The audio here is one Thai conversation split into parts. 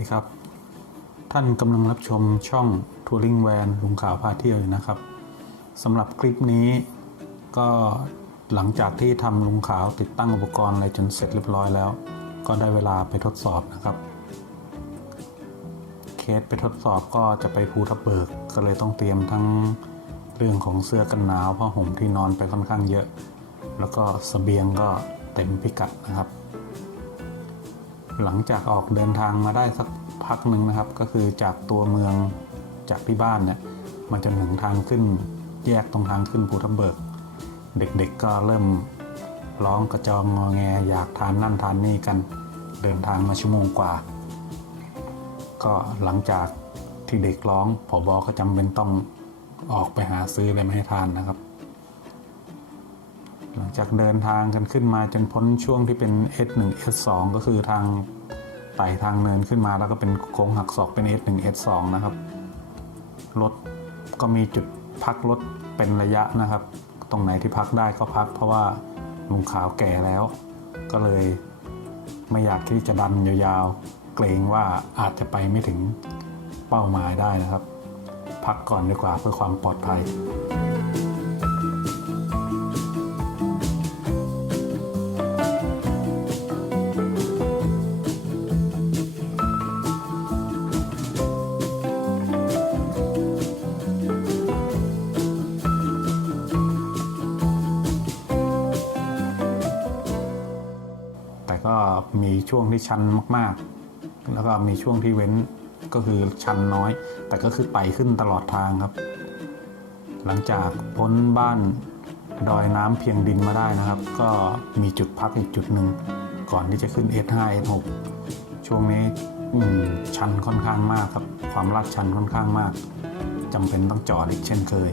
ดีครับ ท่านกำลังรับชมช่องทัวริงแวนลุงข่าวพาเที่ยวอยู่นะครับสำหรับคลิปนี้ก็หลังจากที่ทำลุงขาวติดตั้งอุปกรณ์อะไรจนเสร็จเรียบร้อยแล้ว ก็ได้เวลาไปทดสอบนะครับ เคสไปทดสอบก็จะไปภูทับเบิกก็เลยต้องเตรียมทั้งเรื่องของเสื้อกันหนาวผ้าห่มที่นอนไปค่อนข้างเยอะ แล้วก็สเสบียงก็เต็มพิกัดนะครับ หลังจากออกเดินทางมาได้สักพักหนึ่งนะครับ ก็คือจากตัวเมืองจากที่บ้านเนี่ยมาจนถึงทางขึ้นแยกตรงทางขึ้นภูทับเบิก เด็กๆก็เริ่มร้องกระจองงอแงอยากทานนั่นทานนี่กัน เดินทางมาชั่วโมงกว่า ก็หลังจากที่เด็กร้องผอบอก็จำเป็นต้องออกไปหาซื้ออะไรมาให้ทานนะครับ หลังจากเดินทางกันขึ้นมาจนพ้นช่วงที่เป็น S1 S2 ก็คือทางไต่ทางเนินขึ้นมาแล้วก็เป็นโค้งหักศอกเป็น S1 S2 นะครับ รถก็มีจุดพักรถเป็นระยะนะครับ ตรงไหนที่พักได้ก็พัก เพราะว่าลุงขาวแก่แล้ว ก็เลยไม่อยากที่จะดันยาวๆ เกรงว่าอาจจะไปไม่ถึงเป้าหมายได้นะครับ พักก่อนดีกว่าเพื่อความปลอดภัย มีช่วงที่ชันมากๆ แล้วก็มีช่วงที่เว้นก็คือชันน้อย แต่ก็คือไต่ขึ้นตลอดทางครับ หลังจากพ้นบ้านดอยน้ำเพียงดินมาได้นะครับ ก็มีจุดพักอีกจุดหนึ่งก่อนที่จะขึ้น S5 S6 ช่วงนี้ชันค่อนข้างมากครับ ความลาดชันค่อนข้างมากจำเป็นต้องจอดอีกเช่นเคย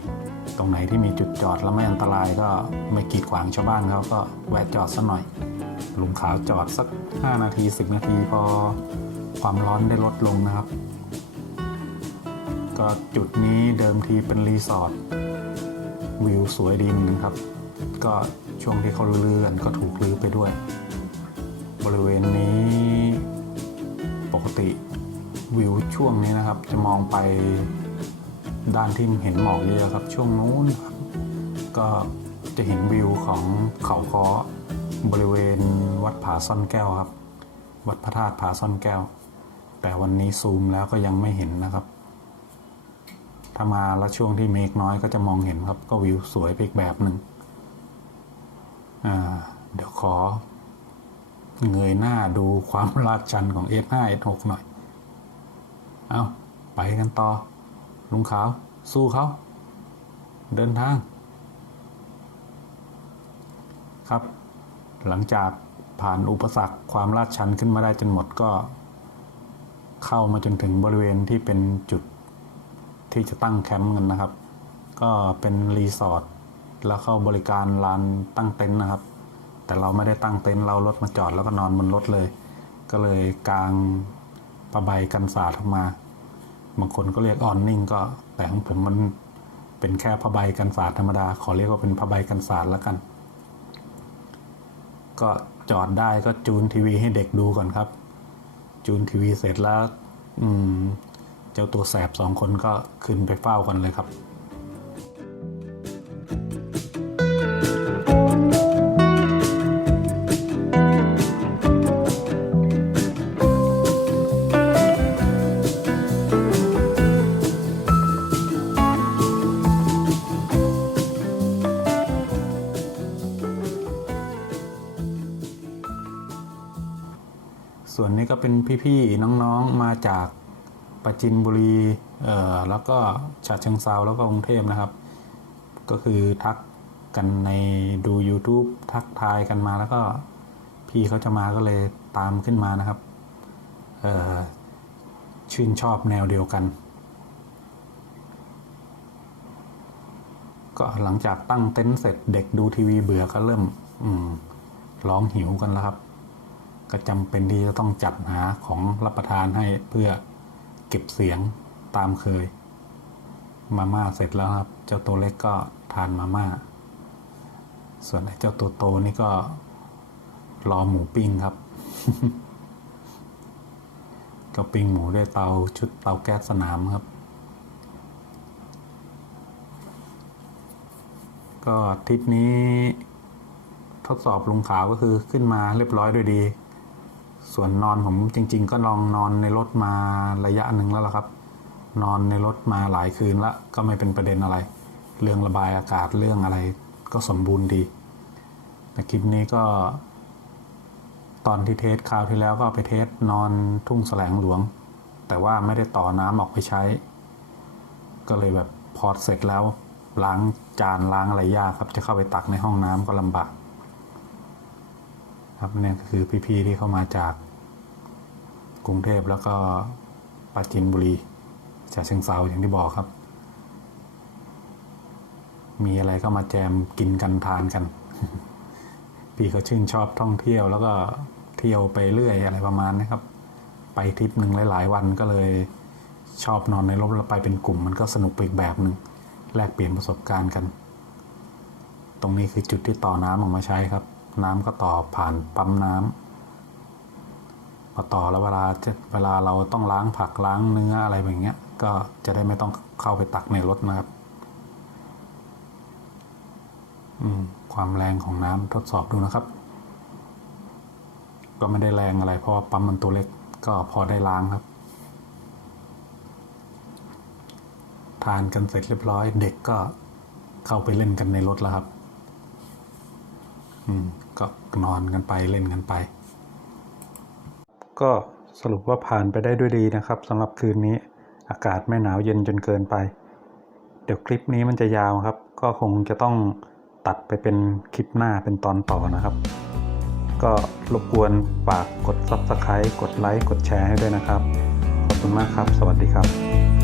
ตรงไหนที่มีจุดจอดแล้วไม่อันตรายก็ไม่กีดขวางชาวบ้านเขาก็แวะจอดสักหน่อย ลุงขาวจอดสัก 5 นาที 10 นาทีพอความร้อนได้ลดลงนะครับ ก็จุดนี้เดิมทีเป็นรีสอร์ทวิวสวยดีหนกันครับ ก็ช่วงที่เขาเลื่อนก็ถูกลื้อไปด้วย บริเวณนี้ปกติวิวช่วงนี้นะครับ จะมองไปด้านที่เห็นหมอกเยอะครับ ช่วงนู้นครับก็จะเห็นวิวของเขาค้อ บริเวณวัดผาซ่อนแก้วครับ วัดพระธาตุผาซ่อนแก้ว แต่วันนี้ซูมแล้วก็ยังไม่เห็นนะครับ ถ้ามาแล้วช่วงที่เมฆน้อยก็จะมองเห็นครับ ก็วิวสวยไปอีกแบบหนึ่งเดี๋ยวขอ เงยหน้าดูความลาดชันของ F5 S6 หน่อย เอาไปกันต่อ ลุงขาว สู้เขา เดินทางครับ หลังจากผ่านอุปสรรคความลาดชันขึ้นมาได้จนหมดก็ เข้ามาจนถึงบริเวณที่เป็นจุดที่จะตั้งแคมป์กันนะครับ ก็เป็นรีสอร์ทแล้วเข้าบริการลานตั้งเต็นท์นะครับ แต่เราไม่ได้ตั้งเต็นท์เรารถมาจอดแล้วก็นอนบนรถเลย ก็เลยกางผ้าใบกันสาดออกมา บางคนก็เรียกออนนิ่งก็แต่ของผมมันเป็นแค่ผ้าใบกันสาดธรรมดา ขอเรียกว่าเป็นผ้าใบกันสาดแล้วกัน ก็จอดได้ก็จูนทีวีให้เด็กดูก่อนครับ จูนทีวีเสร็จแล้ว อืม เจ้าตัวแสบสองคนก็ขึ้นไปเฝ้ากันเลยครับ นี้ก็เป็นพี่ๆน้องๆมาจากปจินบุรีเอ่อแล้วก็ฉะเชิงเซาแล้วก็กรุงเทพนะครับ ก็คือทักกันในดู YouTube ทักทายกันมาแล้วก็พี่เขาจะมาก็เลยตามขึ้นมานะครับเอ่อชื่นชอบแนวเดียวกัน ก็หลังจากตั้งเต็นท์เสร็จเด็กดูทีวีเบื่อก็เริ่มอืมร้องหิวกันแล้วครับ ก็จำเป็นที่จะต้องจัดหาของรับประทานให้เพื่อเก็บเสียงตามเคย มาม่าเสร็จแล้วครับ เจ้าตัวเล็กก็ทานมาม่า ส่วนไอ้เจ้าตัวโตนี่ก็รอหมูปิ้งครับ ก็ปิ้งหมูด้วยเตาชุดเตาแก๊สสนามครับ ก็ทริปนี้ทดสอบลุงขาวก็คือขึ้นมาเรียบร้อยด้วยดี ส่วนนอนผมจริง ๆ ก็ลองนอนในรถมาระยะหนึ่งแล้วล่ะครับ นอนในรถมาหลายคืนละก็ไม่เป็นประเด็นอะไร เรื่องระบายอากาศเรื่องอะไรก็สมบูรณ์ดีแต่คลิปนี้ก็ ตอนที่เทสคราวที่แล้วก็ไปเทสนอนทุ่งแสลงหลวง แต่ว่าไม่ได้ต่อน้ำออกไปใช้ ก็เลยแบบพอเสร็จแล้วล้างจานล้างอะไรยากครับ จะเข้าไปตักในห้องน้ำก็ลำบาก ครับเนี่ยก็คือพี่ๆที่เข้ามาจากกรุงเทพแล้วก็ปราจีนบุรีจากเชียงเซาอย่างที่บอกครับ มีอะไรก็มาแจมกินกันทานกัน พี่เขาชื่นชอบท่องเที่ยวแล้วก็เที่ยวไปเรื่อยอะไรประมาณนะครับ ไปทริปหนึ่งหลายๆ วันก็เลยชอบนอนในรถแล้วไปเป็นกลุ่ม มันก็สนุกไปอีกแบบหนึ่งแลกเปลี่ยนประสบการณ์กัน ตรงนี้คือจุดที่ต่อน้ำออกมาใช้ครับ น้ำก็ต่อผ่านปั๊มน้ำพอต่อแล้วเวลาเวลาเราต้องล้างผักล้างเนื้ออะไรแบบเนี้ย ก็จะได้ไม่ต้องเข้าไปตักในรถนะครับ อืมความแรงของน้ำทดสอบดูนะครับ ก็ไม่ได้แรงอะไร เพราะปั๊มมันตัวเล็กก็พอได้ล้างครับ ทานกันเสร็จเรียบร้อย เด็กก็เข้าไปเล่นกันในรถแล้วครับ ก็นอนกันไปเล่นกันไป ก็สรุปว่าผ่านไปได้ด้วยดีนะครับสำหรับคืนนี้อากาศไม่หนาวเย็นจนเกินไป เดี๋ยวคลิปนี้มันจะยาวครับ ก็คงจะต้องตัดไปเป็นคลิปหน้าเป็นตอนต่อนะครับ ก็รบกวนฝากกด Subscribe กดไลค์กดแชร์ให้ด้วยนะครับ ขอบคุณมากครับ สวัสดีครับ